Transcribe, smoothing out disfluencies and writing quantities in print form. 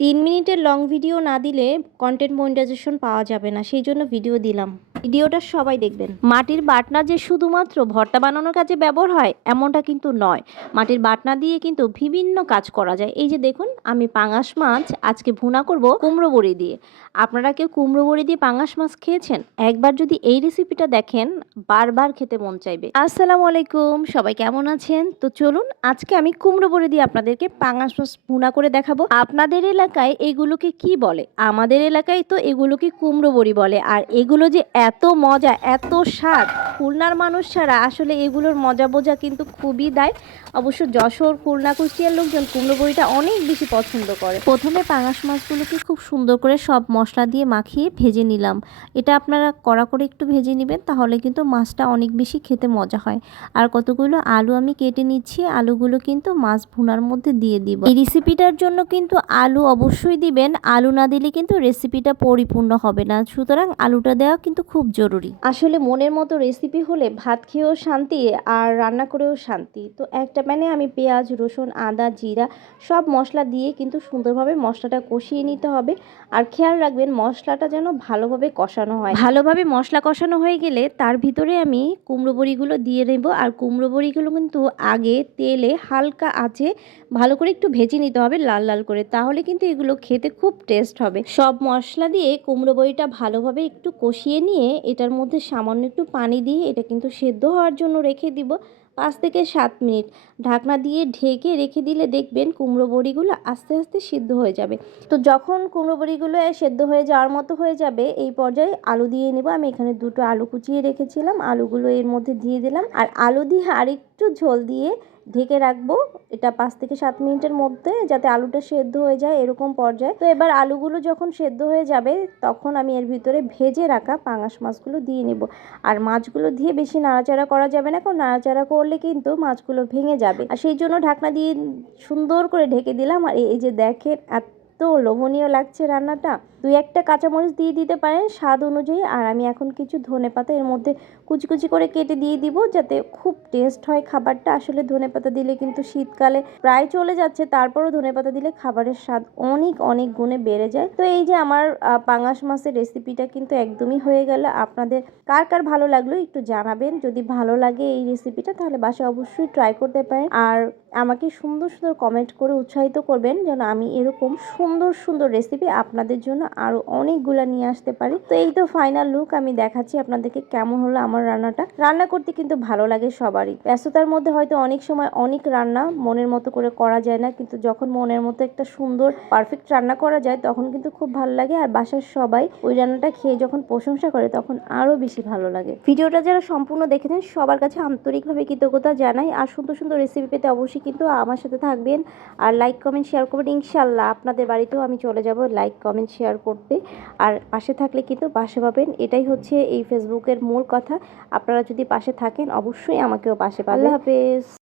3 মিনিটের long video না দিলে কন্টেন্ট মনিটাইজেশন পাওয়া যাবে না, সেই জন্য ভিডিও দিলাম। ভিডিওটা সবাই দেখবেন। মাটির বাটনা যে শুধুমাত্র ভর্তা বানানোর কাজে ব্যবহার হয় এমনটা কিন্তু নয়। মাটির বাটনা দিয়ে কিন্তু বিভিন্ন কাজ করা যায়। এই যে দেখুন, আমি পাঙাশ মাছ আজকে ভুনা করব কুমড়ো বড়ি দিয়ে। আপনারা কেউ কুমড়ো বড়ি দিয়ে পাঙাশ মাছ খেয়েছেন? একবার যদি এই রেসিপিটা দেখেন বারবার খেতে মন চাইবে। আসসালামু আলাইকুম, সবাই কেমন আছেন? তো চলুন আজকে আমি কুমড়ো বড়ি দিয়ে আপনাদেরকে পাঙাশ মাছ ভুনা করে দেখাবো। আপনাদের এলাকায় এগুলোকে কি বলে? আমাদের এলাকায় তো এগুলোকে কুমড়ো বড়ি বলে। আর এগুলো যে এত মজা, এত স্বাদ, খুলনার মানুষ ছাড়া আসলে এগুলোর মজা বোঝা কিন্তু খুবই দায়। অবশ্য যশোর, খুলনা, কুষ্টিয়ার লোকজন কুমড়ো বড়িটা অনেক বেশি পছন্দ করে। প্রথমে পাঙাশ মাছগুলোকে খুব সুন্দর করে সব মশলা দিয়ে মাখিয়ে ভেজে নিলাম। এটা আপনারা কড়া করে একটু ভেজে নেবেন, তাহলে কিন্তু মাছটা অনেক বেশি খেতে মজা হয়। আর কতগুলো আলু আমি কেটে নিচ্ছি, আলুগুলো কিন্তু মাছ ভুনার মধ্যে দিয়ে দিব। এই রেসিপিটার জন্য কিন্তু আলু অবশ্যই দিবেন, আলু না দিলে কিন্তু রেসিপিটা পরিপূর্ণ হবে না, সুতরাং আলুটা দেওয়া কিন্তু খুব জরুরি। আসলে মনের মতো রেসিপি হলে ভাত খেয়েও শান্তি আর রান্না করেও শান্তি। তো একটা প্যানে আমি পেঁয়াজ, রসুন, আদা, জিরা সব মশলা দিয়ে কিন্তু সুন্দরভাবে মশলাটা কষিয়ে নিতে হবে। আর খেয়াল রাখবেন মশলাটা যেন ভালোভাবে কষানো হয়। ভালোভাবে মশলা কষানো হয়ে গেলে তার ভিতরে আমি কুমড়ো বড়িগুলো দিয়ে নেব। আর কুমড়ো বড়িগুলো কিন্তু আগে তেলে হালকা আঁচে ভালো করে একটু ভেজে নিতে হবে, লাল লাল করে, তাহলে কিন্তু এগুলো খেতে খুব টেস্ট হবে। সব মশলা দিয়ে কুমড়ো বড়িটা ভালোভাবে একটু কষিয়ে নিয়ে এটার মধ্যে সামান্য একটু পানি দিয়ে এটা কিন্তু সেদ্ধ হওয়ার জন্য রেখে দিব 5 থেকে 7 মিনিট। ঢাকনা দিয়ে ঢেকে রেখে দিলে দেখবেন কুমড়ো বড়িগুলো আস্তে আস্তে সিদ্ধ হয়ে যাবে। তো যখন কুমড়ো বড়িগুলো সেদ্ধ হয়ে যাওয়ার মতো হয়ে যাবে, এই পর্যায়ে আলু দিয়ে নেব। আমি এখানে 2টো আলু কুচিয়ে রেখেছিলাম, আলুগুলো এর মধ্যে দিয়ে দিলাম। আর আলু দিয়ে আরেকটু ঝোল দিয়ে ঢেকে রাখবো এটা 5 থেকে 7 মিনিটের মধ্যে, যাতে আলুটা সেদ্ধ হয়ে যায় এরকম পর্যায়ে। তো এবার আলুগুলো যখন সেদ্ধ হয়ে যাবে তখন আমি এর ভিতরে ভেজে রাখা পাঙাশ মাছগুলো দিয়ে নেব। আর মাছগুলো দিয়ে বেশি নাড়াচাড়া করা যাবে না, কারণ নাড়াচাড়া করলে কিন্তু মাছগুলো ভেঙে যাবে। আর সেই জন্য ঢাকনা দিয়ে সুন্দর করে ঢেকে দিলাম। আর এই যে দেখেন এত লোভনীয় লাগছে রান্নাটা। 2-1টা কাঁচামরিচ দিয়ে দিতে পারেন স্বাদ অনুযায়ী। আর আমি এখন কিছু ধনেপাতা এর মধ্যে কুচি কুচি করে কেটে দিয়ে দিব, যাতে খুব টেস্ট হয় খাবারটা। আসলে ধনেপাতা দিলে কিন্তু শীতকালে প্রায় চলে যাচ্ছে, তারপরও ধনেপাতা দিলে খাবারের স্বাদ অনেক অনেক গুণে বেড়ে যায়। তো এই যে আমার পাঙাশ মাছের রেসিপিটা কিন্তু একদমই হয়ে গেল। আপনাদের কার কার ভালো লাগলো একটু জানাবেন। যদি ভালো লাগে এই রেসিপিটা তাহলে বাসায় অবশ্যই ট্রাই করতে পারেন। আর আমাকে সুন্দর সুন্দর কমেন্ট করে উৎসাহিত করবেন যেন আমি এরকম সুন্দর সুন্দর রেসিপি আপনাদের জন্য আরো অনেকগুলা নিয়ে আসতে পারি। তো এই তো ফাইনাল লুক আমি দেখাচ্ছি আপনাদেরকে কেমন হলো আমার রান্নাটা। রান্না করতে কিন্তু ভালো লাগে সবারই। ব্যস্ততার মধ্যে হয়তো অনেক সময় অনেক রান্না মনের মতো করে করা যায় না, কিন্তু যখন মনের মতো একটা সুন্দর পারফেক্ট রান্না করা যায় তখন কিন্তু খুব ভালো লাগে। আর বাসার সবাই ওই রান্নাটা খেয়ে যখন প্রশংসা করে তখন আরো বেশি ভালো লাগে। ভিডিওটা যারা সম্পূর্ণ দেখেছেন সবার কাছে আন্তরিকভাবে কৃতজ্ঞতা জানাই। আর সুন্দর সুন্দর রেসিপি পেতে অবশ্যই কিন্তু আমার সাথে থাকবেন আর লাইক কমেন্ট শেয়ার করবেন। ইনশাল্লাহ আপনাদের বাড়িতেও আমি চলে যাব লাইক কমেন্ট শেয়ার করতে। আর পাশে থাকলে কিন্তু পাশে পাবেন, এটাই হচ্ছে এই ফেসবুকের মূল কথা। আপনারা যদি পাশে থাকেন অবশ্যই আমাকেও পাশে পাবেন। আল্লাহ হাফেজ।